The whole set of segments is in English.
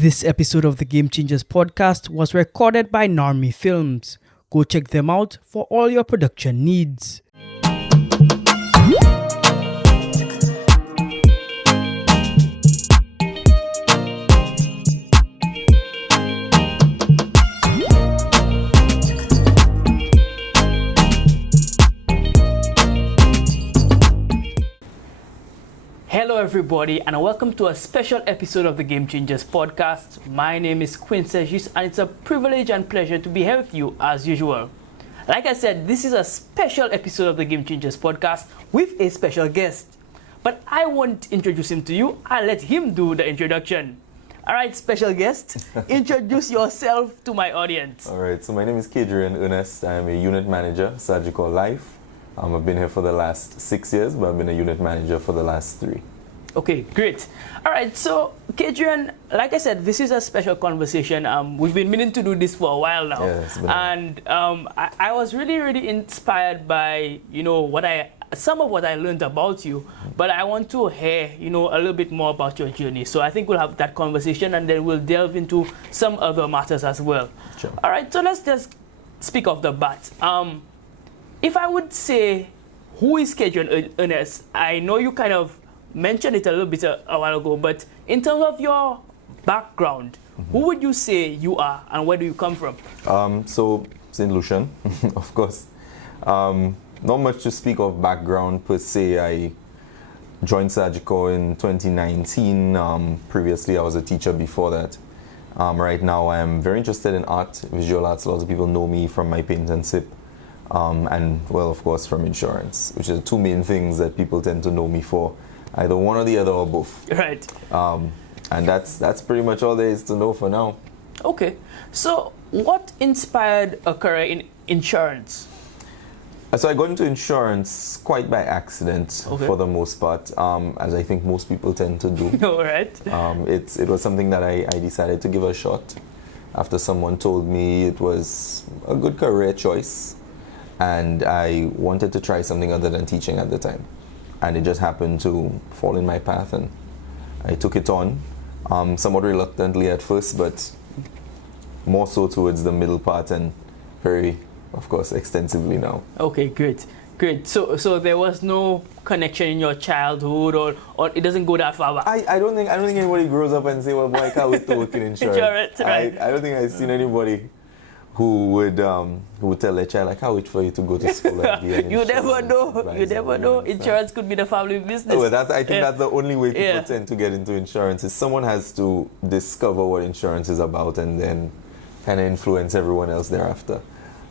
This episode of the Game Changers podcast was recorded by Narmi Films. Go check them out for all your production needs. Hello everybody and welcome to a special episode of the Game Changers podcast. My name is Quinn Sergis and it's a privilege and pleasure to be here with you as usual. Like I said, this is a special episode of the Game Changers podcast with a special guest. But I won't introduce him to you, I'll let him do the introduction. Alright, special guest, introduce yourself to my audience. Alright, so my name is Kadrian, Ernest. I'm a unit manager, Surgical Life. I've been here for the last 6 years, but I've been a unit manager for the last 3. Okay, great. All right, so Kadrian, like I said, this is a special conversation. We've been meaning to do this for a while now, and I was really inspired by some of what I learned about you. But I want to hear a little bit more about your journey. So I think we'll have that conversation, and then we'll delve into some other matters as well. Sure. All right, so let's just speak off the bat. If I would say, who is Kadrian Ernest? I know you kind of mentioned it a little bit a while ago, but in terms of your background, who would you say you are and where do you come from? So, St. Lucian, of course. Not much to speak of background per se. I joined Surgical in 2019. Previously, I was a teacher before that. Right now, I am very interested in art, visual arts. Lots of people know me from my paint and sip. And, well, of course, from insurance, which are the two main things that people tend to know me for. Either one or the other or both. Right. And that's pretty much all there is to know for now. Okay. So what inspired a career in insurance? So I got into insurance quite by accident, for the most part, as I think most people tend to do. All right. It was something that I decided to give a shot after someone told me it was a good career choice. And I wanted to try something other than teaching at the time. And it just happened to fall in my path, and I took it on, somewhat reluctantly at first, but more so towards the middle part and very, of course, extensively now. Okay, great. So there was no connection in your childhood, or it doesn't go that far back? I don't think anybody grows up and say, well, boy, I can't wait to work in insurance. Right. I don't think I've seen anybody who would tell their child, I can't wait for you to go to school and be an You never know. Insurance could be the family business. Well, I think that's the only way people tend to get into insurance, is someone has to discover what insurance is about and then kind of influence everyone else thereafter.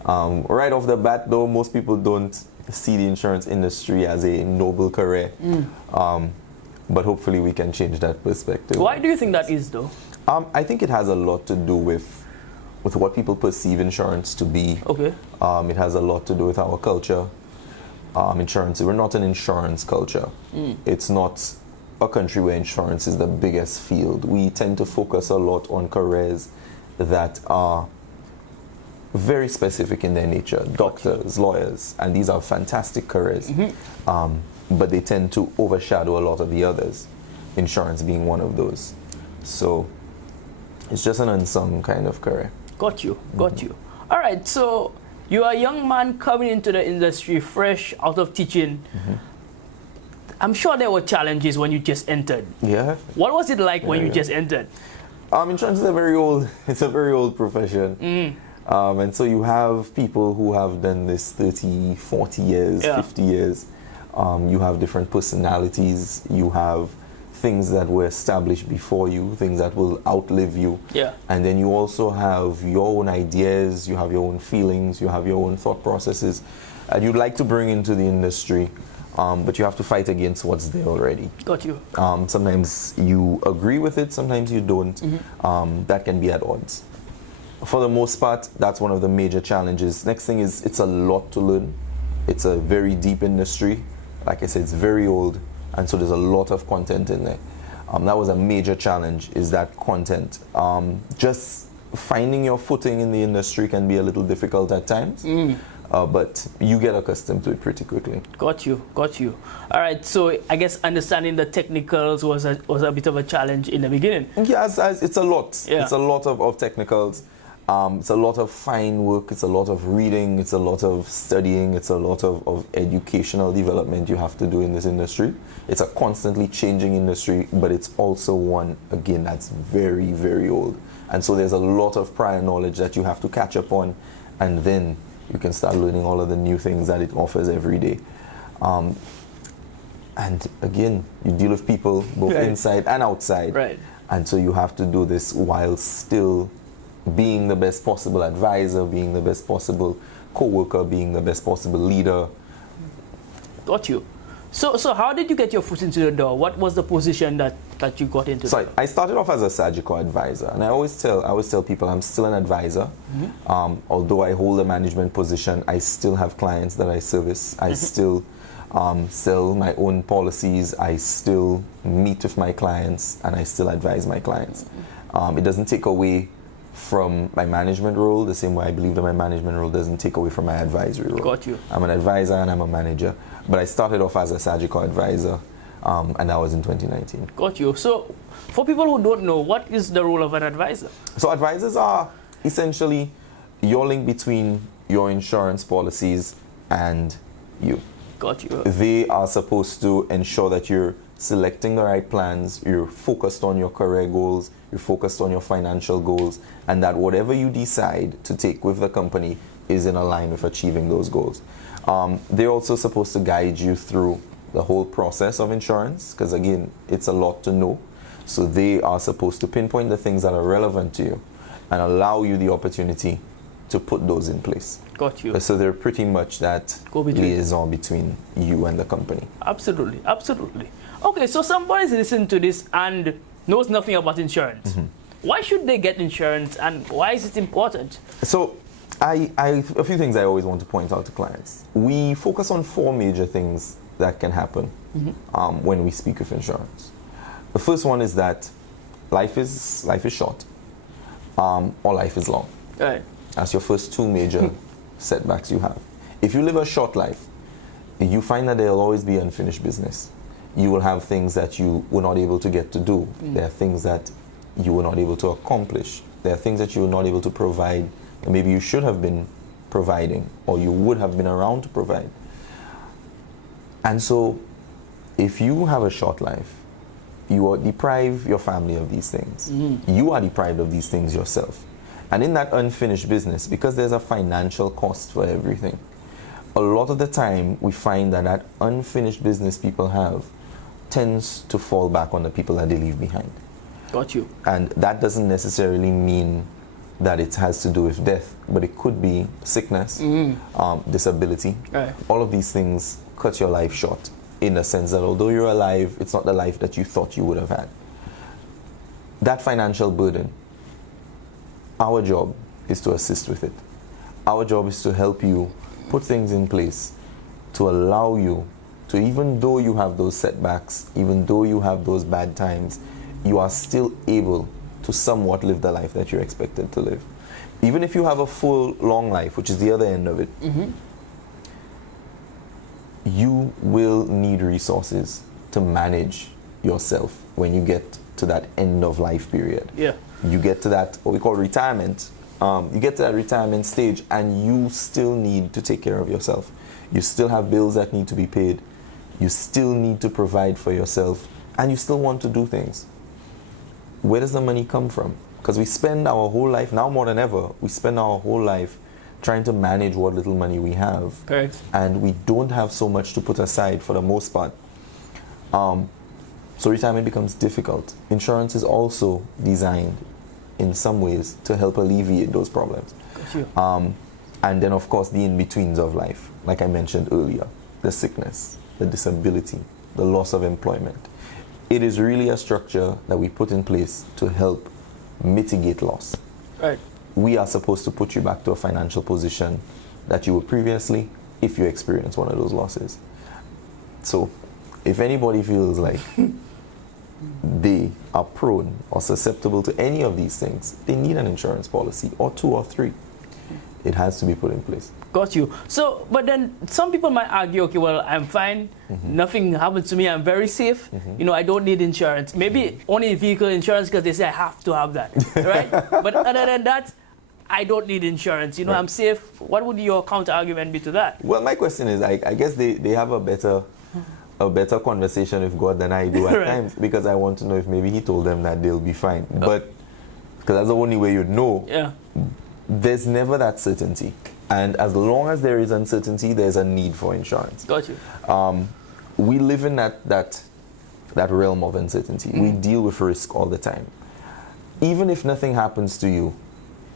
Right off the bat, though, most people don't see the insurance industry as a noble career. But hopefully we can change that perspective. Why do you think that is, though? I think it has a lot to do with what people perceive insurance to be. Okay. It has a lot to do with our culture. Insurance, we're not an insurance culture. It's not a country where insurance is the biggest field. We tend to focus a lot on careers that are very specific in their nature. Doctors, lawyers, and these are fantastic careers. But they tend to overshadow a lot of the others, insurance being one of those. So it's just an unsung kind of career. Got you. All right, so you're a young man coming into the industry fresh out of teaching. I'm sure there were challenges when you just entered. Yeah. What was it like when you just entered? Insurance is a very old profession. And so you have people who have done this 30, 40 years, 50 years. You have different personalities. You have things that were established before you, things that will outlive you. Yeah. And then you also have your own ideas, you have your own feelings, you have your own thought processes, and you'd like to bring into the industry, but you have to fight against what's there already. Got you. Sometimes you agree with it, sometimes you don't. That can be at odds. For the most part, that's one of the major challenges. Next thing is, it's a lot to learn. It's a very deep industry. Like I said, it's very old. And so there's a lot of content in there. That was a major challenge, is that content. Just finding your footing in the industry can be a little difficult at times. but you get accustomed to it pretty quickly. Got you. All right, so I guess understanding the technicals was a bit of a challenge in the beginning. Yes, it's a lot. Yeah. It's a lot of technicals. It's a lot of fine work. It's a lot of reading. It's a lot of studying. It's a lot of educational development you have to do in this industry. It's a constantly changing industry, but it's also one, again, that's very, very old. And so there's a lot of prior knowledge that you have to catch up on, and then you can start learning all of the new things that it offers every day. And again, you deal with people both inside and outside. Right. And so you have to do this while still being the best possible advisor, being the best possible co-worker, being the best possible leader. Got you. So how did you get your foot into the door? What was the position that you got into? So I started off as a surgical advisor, and I always tell people I'm still an advisor. Although I hold a management position, I still have clients that I service. I still sell my own policies. I still meet with my clients, and I still advise my clients. It doesn't take away from my management role the same way I believe that my management role doesn't take away from my advisory role. Got you. I'm an advisor and I'm a manager, but I started off as a surgical advisor, and that was in 2019. Got you. So for people who don't know, what is the role of an advisor? So advisors are essentially your link between your insurance policies and you. Got you. They are supposed to ensure that you're selecting the right plans, you're focused on your career goals, you're focused on your financial goals, and that whatever you decide to take with the company is in line with achieving those goals. They're also supposed to guide you through the whole process of insurance, because again, it's a lot to know. So they are supposed to pinpoint the things that are relevant to you and allow you the opportunity to put those in place. Got you. So they're pretty much that liaison between you and the company. Absolutely. Okay, so somebody's listening to this and knows nothing about insurance. Why should they get insurance, and why is it important? So a few things I always want to point out to clients. We focus on 4 major things that can happen when we speak of insurance. The first one is that life is short, or life is long. Right. That's your first 2 major setbacks you have. If you live a short life, you find that there will always be unfinished business. You will have things that you were not able to get to do. There are things that you were not able to accomplish. There are things that you were not able to provide, and maybe you should have been providing, or you would have been around to provide. And so, if you have a short life, you will deprive your family of these things. You are deprived of these things yourself. And in that unfinished business, because there's a financial cost for everything, a lot of the time we find that unfinished business people have tends to fall back on the people that they leave behind. Got you. And that doesn't necessarily mean that it has to do with death, but it could be sickness, disability. Right. All of these things cut your life short, in the sense that although you're alive, it's not the life that you thought you would have had. That financial burden, our job is to assist with it. Our job is to help you put things in place to allow you to, even though you have those setbacks, even though you have those bad times, you are still able to somewhat live the life that you're expected to live. Even if you have a full, long life, which is the other end of it, you will need resources to manage yourself when you get to that end of life period. Yeah. You get to that, what we call retirement. You get to that retirement stage and you still need to take care of yourself. You still have bills that need to be paid. You still need to provide for yourself, and you still want to do things. Where does the money come from? Because we spend our whole life, now more than ever, we spend our whole life trying to manage what little money we have. Correct. And we don't have so much to put aside for the most part. So retirement becomes difficult. Insurance is also designed in some ways to help alleviate those problems. Got you. And then of course the in-betweens of life, like I mentioned earlier, the sickness, the disability, the loss of employment. It is really a structure that we put in place to help mitigate loss. Right. We are supposed to put you back to a financial position that you were previously if you experience one of those losses. So if anybody feels like they are prone or susceptible to any of these things, they need an insurance policy, or 2 or 3. It has to be put in place. Got you. So, but then some people might argue, okay, well, I'm fine. Nothing happens to me. I'm very safe. You know, I don't need insurance. Maybe only vehicle insurance because they say I have to have that, right? But other than that, I don't need insurance. You know, I'm safe. What would your counter argument be to that? Well, my question is, I guess they have a better conversation with God than I do at times, because I want to know if maybe he told them that they'll be fine. But because that's the only way you'd know. Yeah. There's never that certainty. And as long as there is uncertainty, there's a need for insurance. Got you. We live in that realm of uncertainty. We deal with risk all the time. Even if nothing happens to you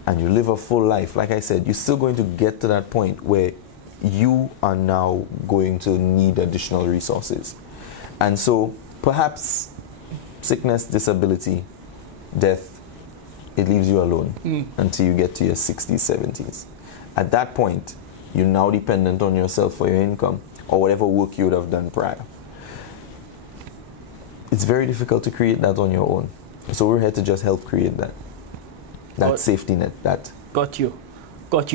and you live a full life, like I said, you're still going to get to that point where you are now going to need additional resources. And so perhaps sickness, disability, death, it leaves you alone until you get to your 60s, 70s. At that point, you're now dependent on yourself for your income or whatever work you would have done prior. It's very difficult to create that on your own. So we're here to just help create that safety net. Got you.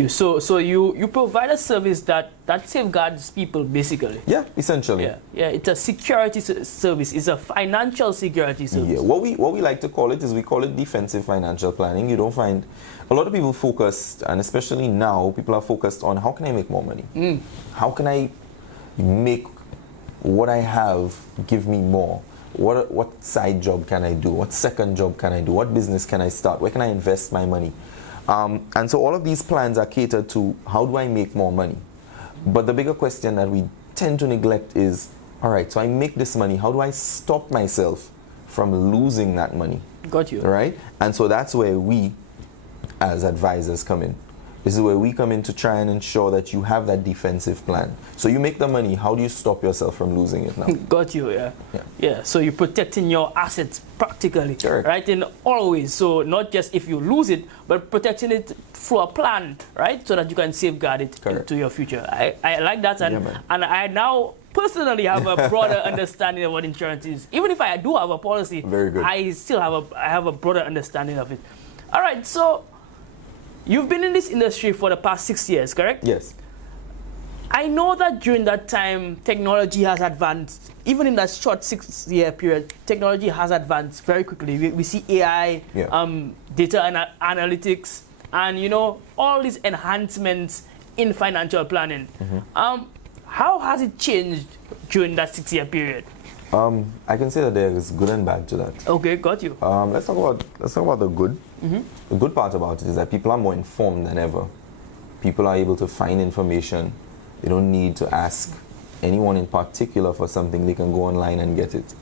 So you provide a service that safeguards people, basically. Yeah, essentially. Yeah. It's a security service. It's a financial security service. Yeah. What we like to call it is, we call it defensive financial planning. You don't find a lot of people focused, and especially now, people are focused on how can I make more money? How can I make what I have give me more? What side job can I do? What second job can I do? What business can I start? Where can I invest my money? And so all of these plans are catered to how do I make more money? But the bigger question that we tend to neglect is, all right, so I make this money. How do I stop myself from losing that money? Got you. Right? And so that's where we, as advisors, come in. This is where we come in to try and ensure that you have that defensive plan. So you make the money, how do you stop yourself from losing it now? Got you, yeah. So you're protecting your assets practically, right? In all ways. So not just if you lose it, but protecting it through a plan, right? So that you can safeguard it into your future. I like that, and I now personally have a broader understanding of what insurance is. Even if I do have a policy, very good. I still have a broader understanding of it. All right, so you've been in this industry for the past 6 years, correct? Yes. I know that during that time, technology has advanced. Even in that short 6-year period, technology has advanced very quickly. We see AI, data analytics, and you know, all these enhancements in financial planning. How has it changed during that 6-year period? I can say that there is good and bad to that. Okay, got you. Let's talk about the good. The good part about it is that people are more informed than ever. People are able to find information. They don't need to ask anyone in particular for something. They can go online and get it.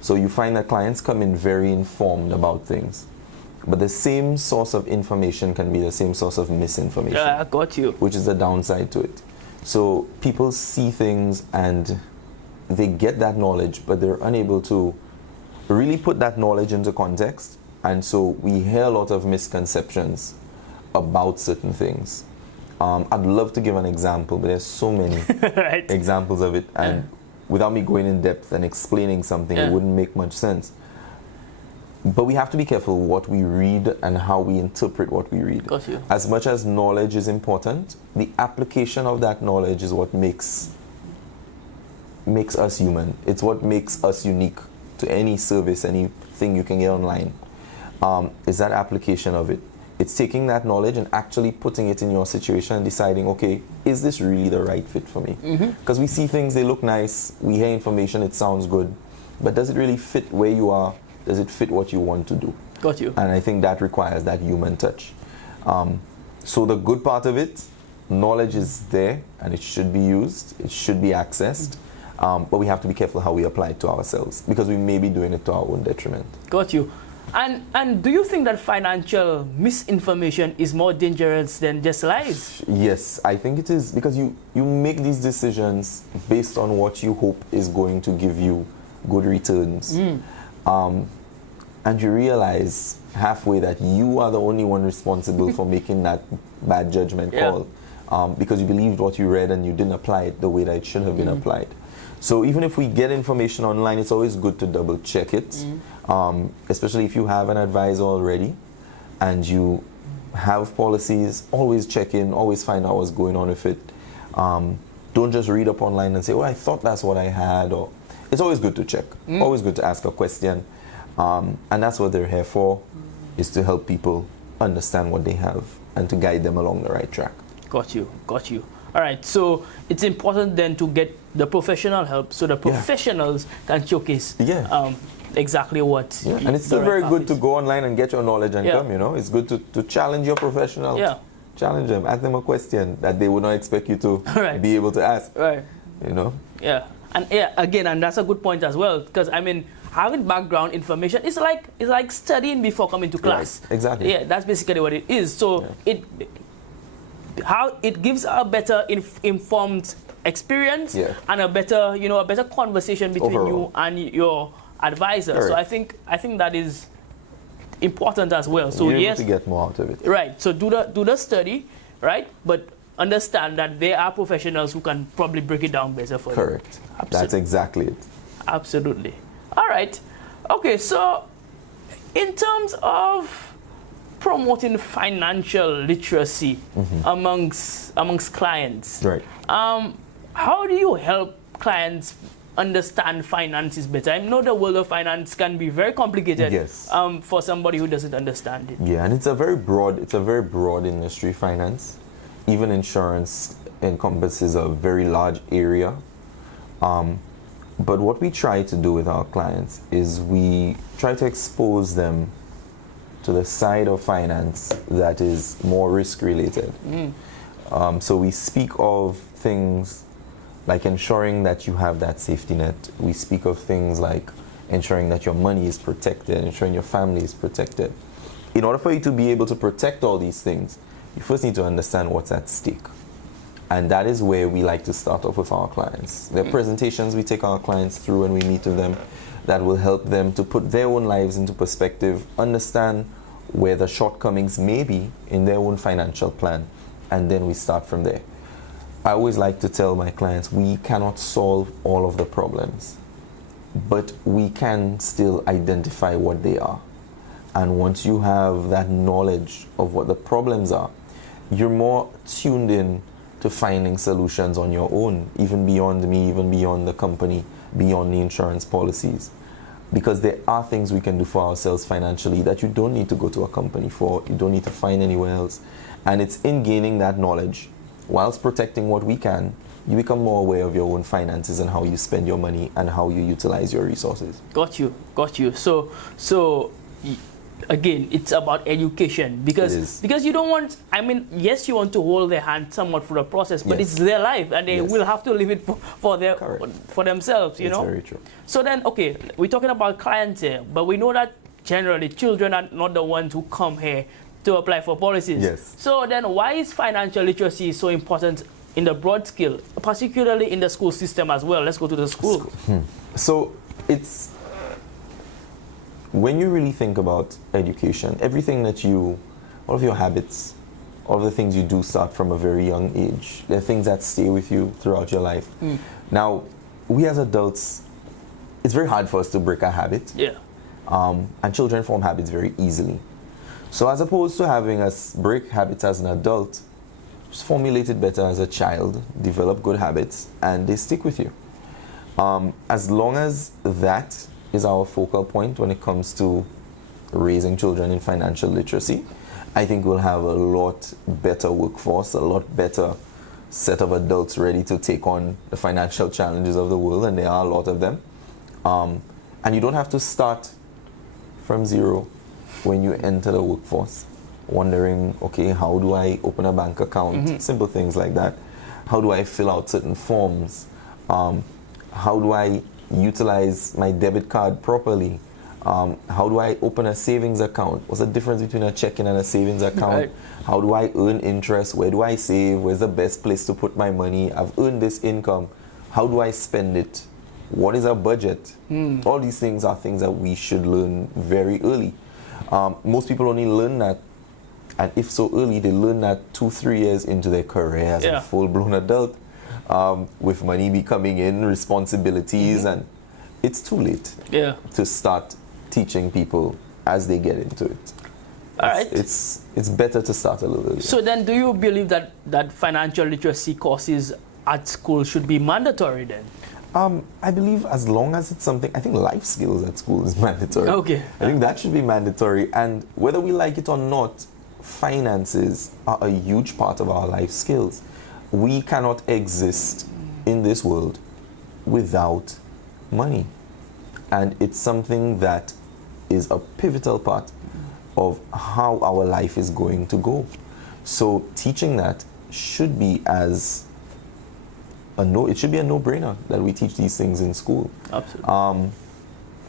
So you find that clients come in very informed about things. But the same source of information can be the same source of misinformation. Yeah, I got you. Which is the downside to it. So people see things and they get that knowledge, but they're unable to really put that knowledge into context. And so we hear a lot of misconceptions about certain things. I'd love to give an example, but there's so many examples of it. And without me going in depth and explaining something, it wouldn't make much sense. But we have to be careful what we read and how we interpret what we read. Got you. As much as knowledge is important, the application of that knowledge is what makes us human. It's what makes us unique to any service, anything you can get online. Is that application of it. It's taking that knowledge and actually putting it in your situation and deciding, okay, is this really the right fit for me? Because we see things, they look nice, we hear information, it sounds good, but does it really fit where you are? Does it fit what you want to do? Got you. And I think that requires that human touch. So the good part of it, knowledge is there and it should be used, it should be accessed, but we have to be careful how we apply it to ourselves because we may be doing it to our own detriment. Got you. And do you think that financial misinformation is more dangerous than just lies? Yes, I think it is, because you make these decisions based on what you hope is going to give you good returns. And you realize halfway that you are the only one responsible for making that bad judgment call, because you believed what you read and you didn't apply it the way that it should have been applied. So even if we get information online, it's always good to double check it, especially if you have an advisor already and you have policies, always check in, always find out what's going on with it. Don't just read up online and say, oh, I thought that's what I had. Or it's always good to check, always good to ask a question. And that's what they're here for, is to help people understand what they have and to guide them along the right track. Got you. All right, so it's important then to get the professional help so the professionals can showcase exactly what. Yeah. And it's still very good to go online and get your knowledge and come, you know. It's good to challenge your professional. Yeah. Challenge them, ask them a question that they would not expect you to be able to ask. Right. You know? Yeah. And again, and that's a good point as well, because I mean, having background information is like studying before coming to class. Right. Exactly. Yeah, that's basically what it is. So it gives a better informed experience and a better conversation between you and your advisor. Correct. So I think that is important as well. So you're able to get more out of it. Right. So do the study, right? But understand that there are professionals who can probably break it down better for you. Correct. That's exactly it. Absolutely. All right. Okay. So in terms of promoting financial literacy amongst clients, right? How do you help clients understand finances better? I know the world of finance can be very complicated for somebody who doesn't understand it. Yeah, and it's a very broad industry, finance. Even insurance encompasses a very large area. But what we try to do with our clients is we try to expose them to the side of finance that is more risk related. So we speak of things like ensuring that you have that safety net. We speak of things like ensuring that your money is protected, ensuring your family is protected. In order for you to be able to protect all these things, you first need to understand what's at stake. And that is where we like to start off with our clients. There are presentations we take our clients through when we meet with them that will help them to put their own lives into perspective, understand where the shortcomings may be in their own financial plan, and then we start from there. I always like to tell my clients, we cannot solve all of the problems, but we can still identify what they are. And once you have that knowledge of what the problems are, you're more tuned in to finding solutions on your own, even beyond me, even beyond the company, beyond the insurance policies. Because there are things we can do for ourselves financially that you don't need to go to a company for, you don't need to find anywhere else. And it's in gaining that knowledge, whilst protecting what we can, you become more aware of your own finances and how you spend your money and how you utilize your resources. Got you. So again, it's about education, because you don't want, I mean, yes, you want to hold their hand somewhat through the process, but it's their life and they will have to live it for themselves, you know? It's very true. So then, okay, we're talking about clients here, but we know that generally children are not the ones who come here to apply for policies. Yes. So then why is financial literacy so important in the broad scale, particularly in the school system as well? Let's go to the school. So it's, when you really think about education, everything that all of your habits, all of the things you do start from a very young age. They're things that stay with you throughout your life. Now, we as adults, it's very hard for us to break a habit. Yeah. And children form habits very easily. So as opposed to having us break habits as an adult, just formulate it better as a child, develop good habits, and they stick with you. As long as that is our focal point when it comes to raising children in financial literacy, I think we'll have a lot better workforce, a lot better set of adults ready to take on the financial challenges of the world, and there are a lot of them. And you don't have to start from zero when you enter the workforce, wondering, okay, how do I open a bank account? Simple things like that. How do I fill out certain forms? How do I utilize my debit card properly? How do I open a savings account? What's the difference between a checking and a savings account? Right. How do I earn interest? Where do I save? Where's the best place to put my money? I've earned this income. How do I spend it? What is a budget? All these things are things that we should learn very early. Most people only learn that, and if so early, they learn that 2-3 years into their career as a full-blown adult, with money becoming in, responsibilities, and it's too late to start teaching people as they get into it. All right. It's better to start a little earlier. So then, do you believe that financial literacy courses at school should be mandatory then? I believe as long as it's something, I think life skills at school is mandatory. Okay. I think that should be mandatory. And whether we like it or not, finances are a huge part of our life skills. We cannot exist in this world without money. And it's something that is a pivotal part of how our life is going to go. So teaching that should be it should be a no-brainer that we teach these things in school. Absolutely.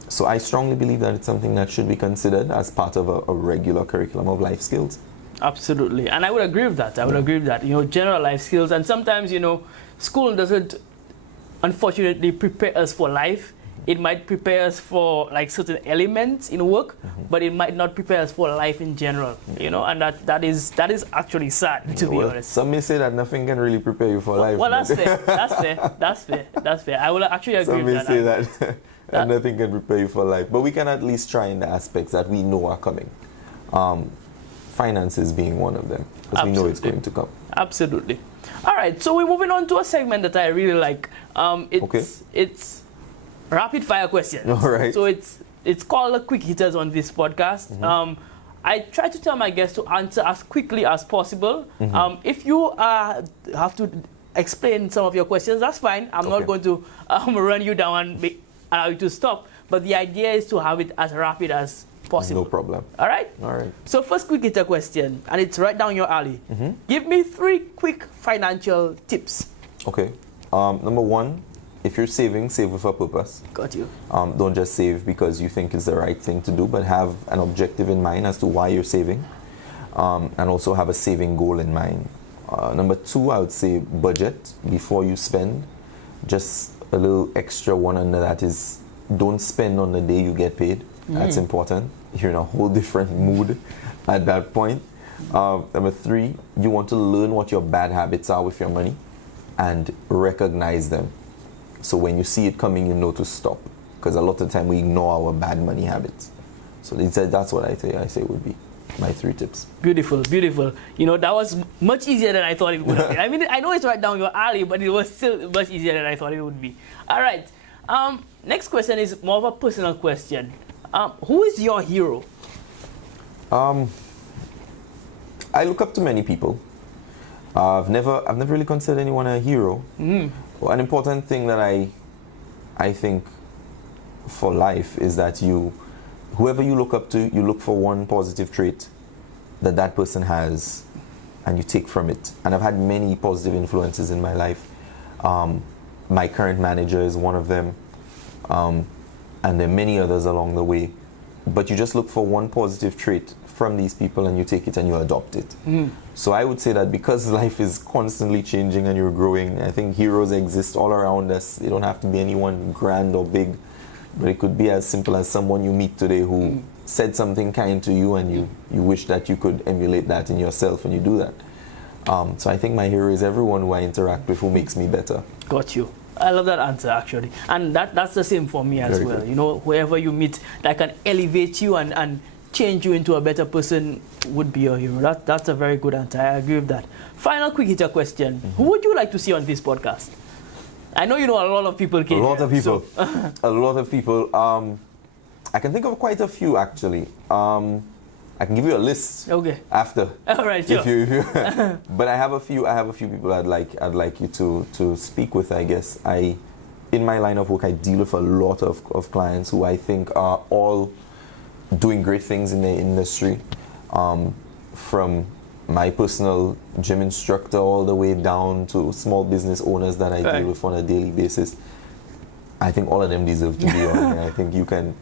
So I strongly believe that it's something that should be considered as part of a regular curriculum of life skills. Absolutely. And I would agree with that. I would agree with that. General life skills. And sometimes, school doesn't, unfortunately, prepare us for life. It might prepare us for like certain elements in work, but it might not prepare us for life in general. And that is actually sad, to be honest. Some may say that nothing can really prepare you for life. Well, that's fair. That's fair. I will actually agree with that. Some may say that nothing can prepare you for life, but we can at least try in the aspects that we know are coming. Finances being one of them, because we know it's going to come. Absolutely. All right, so we're moving on to a segment that I really like. It's rapid fire questions. All right. So it's called the quick hitters on this podcast. I try to tell my guests to answer as quickly as possible. If you have to explain some of your questions, that's fine. I'm not going to run you down and allow you to stop. But the idea is to have it as rapid as possible. No problem. All right? All right. So first quick hitter question, and it's right down your alley. Give me 3 quick financial tips. Okay. Number 1, if you're saving, save with a purpose. Got you. Don't just save because you think it's the right thing to do, but have an objective in mind as to why you're saving, and also have a saving goal in mind. Number 2, I would say budget before you spend. Just a little extra one under that is don't spend on the day you get paid. That's important. You're in a whole different mood at that point. Number 3, you want to learn what your bad habits are with your money and recognize them. So when you see it coming, you know to stop. Because a lot of the time we ignore our bad money habits. So that's what I say would be my 3 tips. Beautiful, beautiful. That was much easier than I thought it would be. I mean, I know it's right down your alley, but it was still much easier than I thought it would be. All right. Next question is more of a personal question. Who is your hero? I look up to many people. I've never really considered anyone a hero. An important thing that I think for life is that whoever you look up to, you look for one positive trait that person has, and you take from it. And I've had many positive influences in my life. My current manager is one of them, and there are many others along the way. But you just look for one positive trait from these people and you take it and you adopt it. So I would say that because life is constantly changing and you're growing, I think heroes exist all around us. They don't have to be anyone grand or big, but it could be as simple as someone you meet today who said something kind to you and you wish that you could emulate that in yourself, and you do that. So I think my hero is everyone who I interact with who makes me better. Got you. I love that answer, actually. And that's the same for me as well. Good. Whoever you meet that can elevate you and change you into a better person would be your hero. That's a very good answer. I agree with that. Final quick hitter question. Who would you like to see on this podcast? I know you know a lot of people. A lot of people. A lot of people. I can think of quite a few, actually. I can give you a list. Okay. After. All right, sure. If you but I have a few people I'd like you to speak with, I guess. In my line of work, I deal with a lot of clients who I think are all doing great things in their industry. From my personal gym instructor all the way down to small business owners that I deal with on a daily basis. I think all of them deserve to be on here. I think you can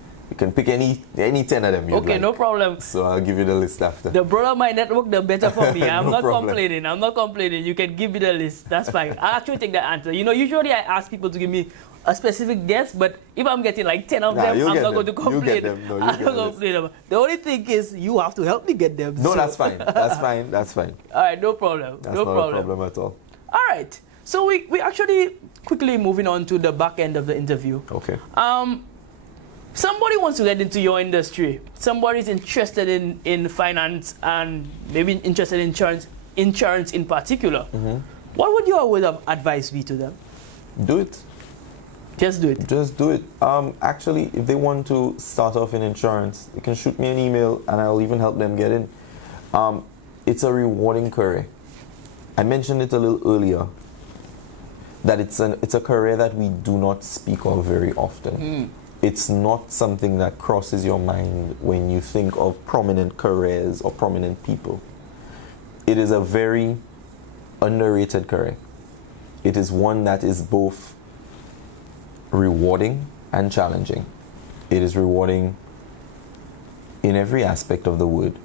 pick any 10 of them you'd like. No problem. So I'll give you the list after. The broader my network, the better for me. I'm not problem. complaining. I'm not complaining. You can give me the list. That's fine. I'll actually take that answer. Usually I ask people to give me a specific guess, but if I'm getting like 10 of them, I'm not going to complain. You get them. No, I'm not complain. The only thing is you have to help me get them. No, so. That's fine. That's fine. All right, no problem. That's not a problem at all. All right. So we actually quickly moving on to the back end of the interview. Okay. somebody wants to get into your industry, somebody's interested in finance and maybe interested in insurance in particular, what would your word of advice be to them? Do it. Just do it. Just do it. Actually, if they want to start off in insurance, they can shoot me an email and I'll even help them get in. It's a rewarding career. I mentioned it a little earlier, that it's a career that we do not speak of very often. It's not something that crosses your mind when you think of prominent careers or prominent people. It is a very underrated career. It is one that is both rewarding and challenging. It is rewarding in every aspect of the word.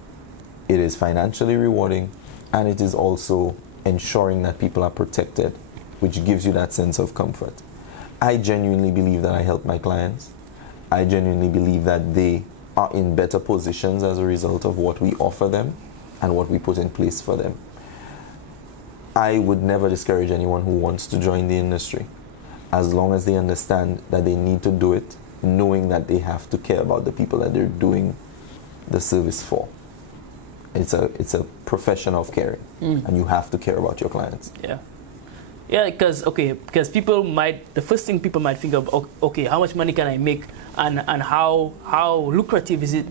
It is financially rewarding, and it is also ensuring that people are protected, which gives you that sense of comfort. I genuinely believe that I help my clients. I genuinely believe that they are in better positions as a result of what we offer them and what we put in place for them. I would never discourage anyone who wants to join the industry, as long as they understand that they need to do it, knowing that they have to care about the people that they're doing the service for. It's a profession of caring, and you have to care about your clients. Yeah, because the first thing people might think of, okay, how much money can I make, and how lucrative is it?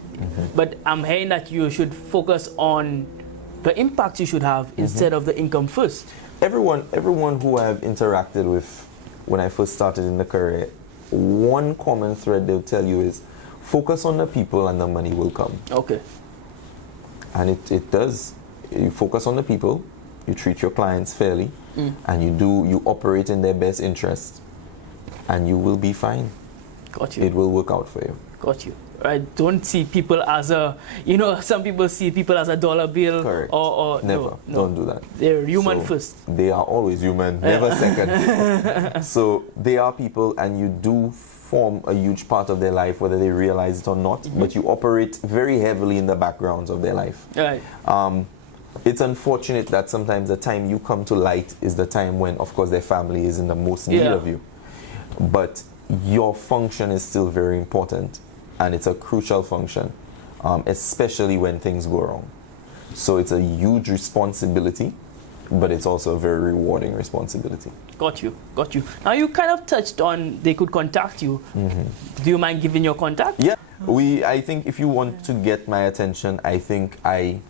But I'm hearing that you should focus on the impact you should have instead of the income first. Everyone who I've interacted with when I first started in the career, one common thread they'll tell you is focus on the people and the money will come. Okay. And it does. You focus on the people, you treat your clients fairly, and you operate in their best interest, and you will be fine. Got you. It will work out for you. Got you. I don't see people as some people see people as a dollar bill. Correct. Or never. No. Don't do that. They're human first. They are always human, never second. So they are people, and you do form a huge part of their life, whether they realize it or not, but you operate very heavily in the backgrounds of their life. Right. It's unfortunate that sometimes the time you come to light is the time when, of course, their family is in the most need of you. But your function is still very important, and it's a crucial function, especially when things go wrong. So it's a huge responsibility, but it's also a very rewarding responsibility. Got you. Now you kind of touched on they could contact you. Do you mind giving your contact? Yeah. I think if you want to get my attention, I think I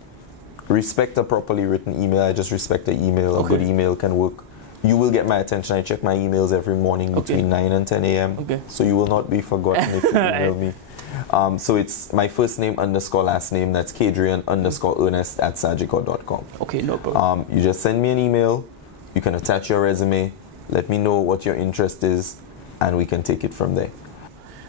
respect a properly written email. I just respect the email. Okay. A good email can work. You will get my attention. I check my emails every morning between 9 and 10 a.m. Okay. So you will not be forgotten if you email me. So it's my first name _ last name. That's Kadrian _ Ernest at sagicor.com. Okay, no problem. You just send me an email. You can attach your resume. Let me know what your interest is, and we can take it from there.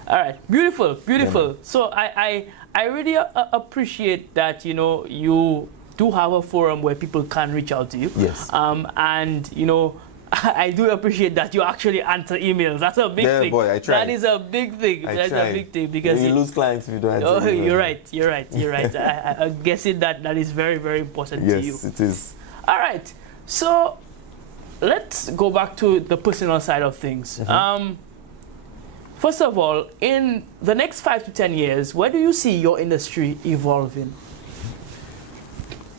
All right, beautiful. Yeah, so I really appreciate that you do have a forum where people can reach out to you. Yes. And I do appreciate that you actually answer emails. That's a big thing. Boy, I try. That is a big thing. That's a big thing because you lose clients if you don't answer. Oh, you're right. I'm guessing that is very, very important to you. Yes, it is. All right. So let's go back to the personal side of things. First of all, in the next 5 to 10 years, where do you see your industry evolving?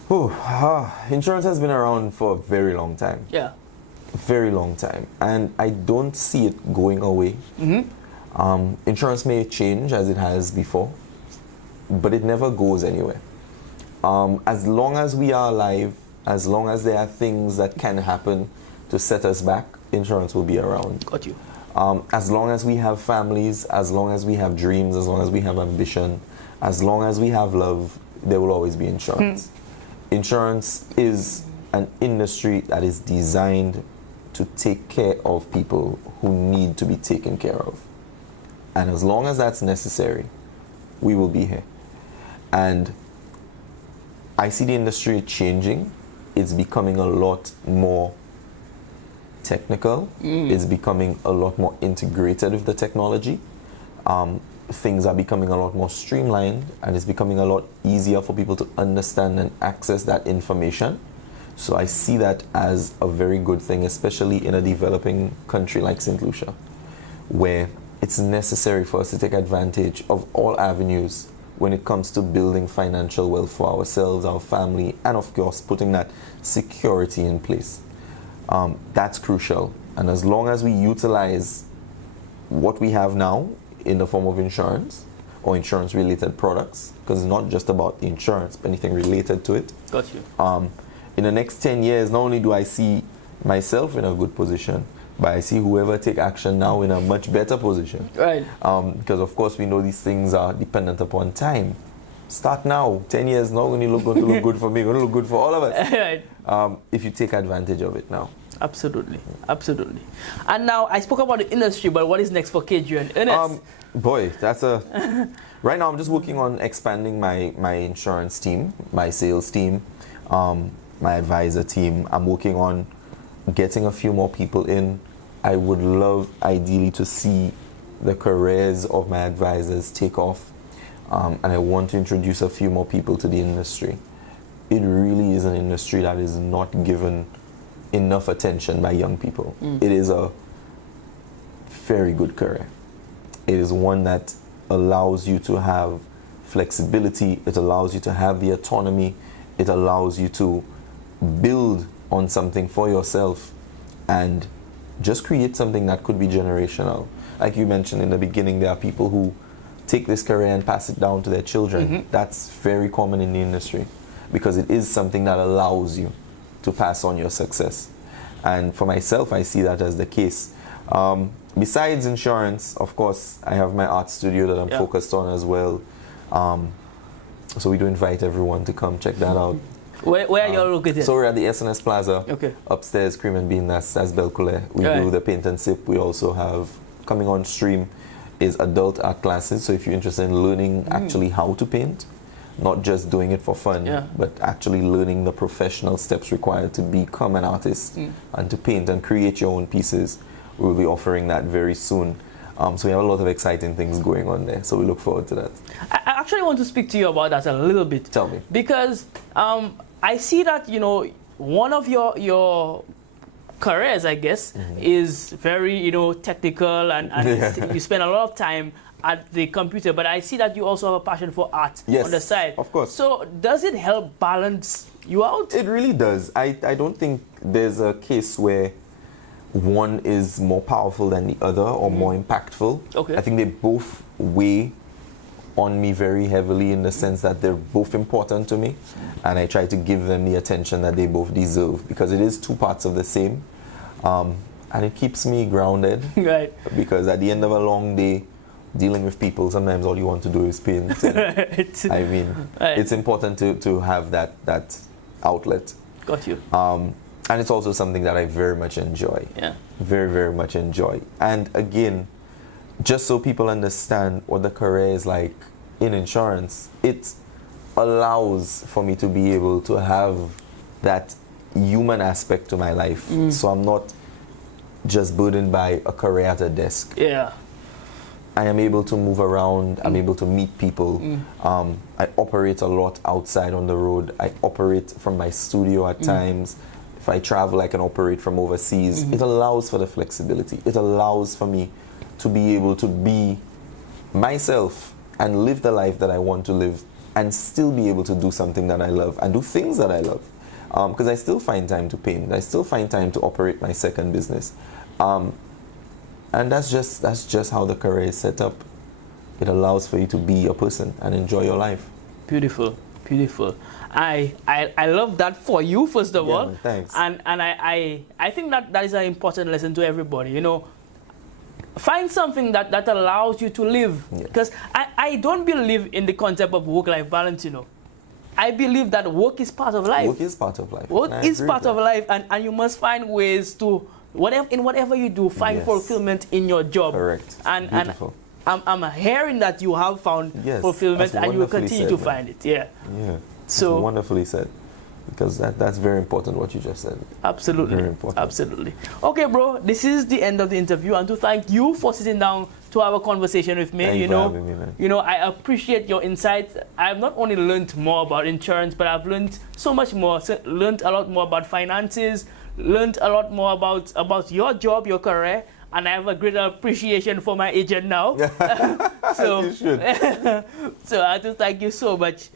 Insurance has been around for a very long time. Yeah. Very long time. And I don't see it going away. Insurance may change as it has before, but it never goes anywhere. As long as we are alive, as long as there are things that can happen to set us back, insurance will be around. Got you. As long as we have families, as long as we have dreams, as long as we have ambition, as long as we have love, there will always be insurance. Insurance is an industry that is designed to take care of people who need to be taken care of. And as long as that's necessary, we will be here. And I see the industry changing. It's becoming a lot more technical. It's becoming a lot more integrated with the technology. Things are becoming a lot more streamlined, and it's becoming a lot easier for people to understand and access that information. So I see that as a very good thing, especially in a developing country like St. Lucia, where it's necessary for us to take advantage of all avenues when it comes to building financial wealth for ourselves, our family, and of course putting that security in place. That's crucial. And as long as we utilize what we have now in the form of insurance or insurance related products, because it's not just about the insurance, but anything related to it. Got you. In the next 10 years, not only do I see myself in a good position, but I see whoever take action now in a much better position. Right. Because of course we know these things are dependent upon time. Start now. 10 years not only going to look good for me, going to look good for all of us. Right. If you take advantage of it now. Absolutely. Absolutely. And now I spoke about the industry, but what is next for Kadrian? Ernest? Boy, that's a... Right now I'm just working on expanding my insurance team, my sales team, my advisor team. I'm working on getting a few more people in. I would love ideally to see the careers of my advisors take off, and I want to introduce a few more people to the industry. It really is an industry that is not given enough attention by young people. It is a very good career. It is one that allows you to have flexibility. It allows you to have the autonomy. It allows you to build on something for yourself and just create something that could be generational. Like you mentioned in the beginning, there are people who take this career and pass it down to their children. That's very common in the industry because it is something that allows you to pass on your success. And for myself, I see that as the case. Besides insurance, of course, I have my art studio that I'm focused on as well. So we do invite everyone to come check that out. Where are you all located? So we're at the SNS Plaza. Okay. Upstairs, Cream and Bean, that's Belkule. We do the paint and sip. We also have, coming on stream, is adult art classes. So if you're interested in learning actually how to paint, not just doing it for fun, but actually learning the professional steps required to become an artist and to paint and create your own pieces, we'll be offering that very soon. So we have a lot of exciting things going on there. So we look forward to that. I actually want to speak to you about that a little bit. Tell me. Because I see that, you know, one of your careers, I guess, is very, you know, technical and you spend a lot of time at the computer, but I see that you also have a passion for art on the side. Of course. So does it help balance you out? It really does. I don't think there's a case where one is more powerful than the other or more impactful. Okay. I think they both weigh on me very heavily in the sense that they're both important to me, and I try to give them the attention that they both deserve because it is two parts of the same, and it keeps me grounded. Right. Because at the end of a long day dealing with people, sometimes all you want to do is paint. I mean, it's important to have that outlet. Got you. And it's also something that I very much enjoy. Yeah. Very, very much enjoy. And again, just so people understand what the career is like in insurance, it allows for me to be able to have that human aspect to my life. So I'm not just burdened by a career at a desk. Yeah. I am able to move around. I'm able to meet people. I operate a lot outside on the road. I operate from my studio at times. If I travel, I can operate from overseas. It allows for the flexibility. It allows for me to be able to be myself and live the life that I want to live and still be able to do something that I love and do things that I love. Because I still find time to paint. I still find time to operate my second business. And that's just how the career is set up. It allows for you to be a person and enjoy your life. Beautiful, beautiful. I love that for you, first of all. Man, thanks. And I think that is an important lesson to everybody. You know, find something that allows you to live. Because I don't believe in the concept of work-life balance, you know. I believe that work is part of life. Work is part of life. Work is part of life, and you must find ways to, whatever you do, find fulfillment in your job. Correct. Beautiful. And I'm hearing that you have found fulfillment and you will continue to find it. Yeah. So that's wonderfully said. Because that's very important what you just said. Absolutely. Very important. Absolutely. Okay, bro, this is the end of the interview, and to thank you for sitting down to have a conversation with me. Thank you for having me, man. You know, I appreciate your insights. I've not only learned more about insurance, but I've learned so much more. Learned a lot more about finances, learned a lot more about your job, your career, and I have a greater appreciation for my agent now. So, you should. So I just thank you so much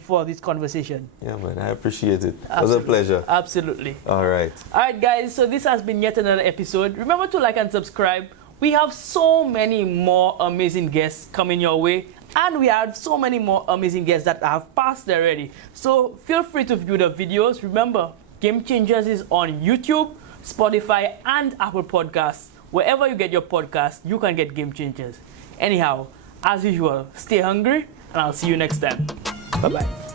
for this conversation. Yeah, man, I appreciate it. Absolutely. It was a pleasure. Absolutely. All right. All right, guys. So this has been yet another episode. Remember to like and subscribe. We have so many more amazing guests coming your way. And we have so many more amazing guests that have passed already. So feel free to view the videos. Remember, Game Changers is on YouTube, Spotify, and Apple Podcasts. Wherever you get your podcasts, you can get Game Changers. Anyhow, as usual, stay hungry, and I'll see you next time. Bye-bye.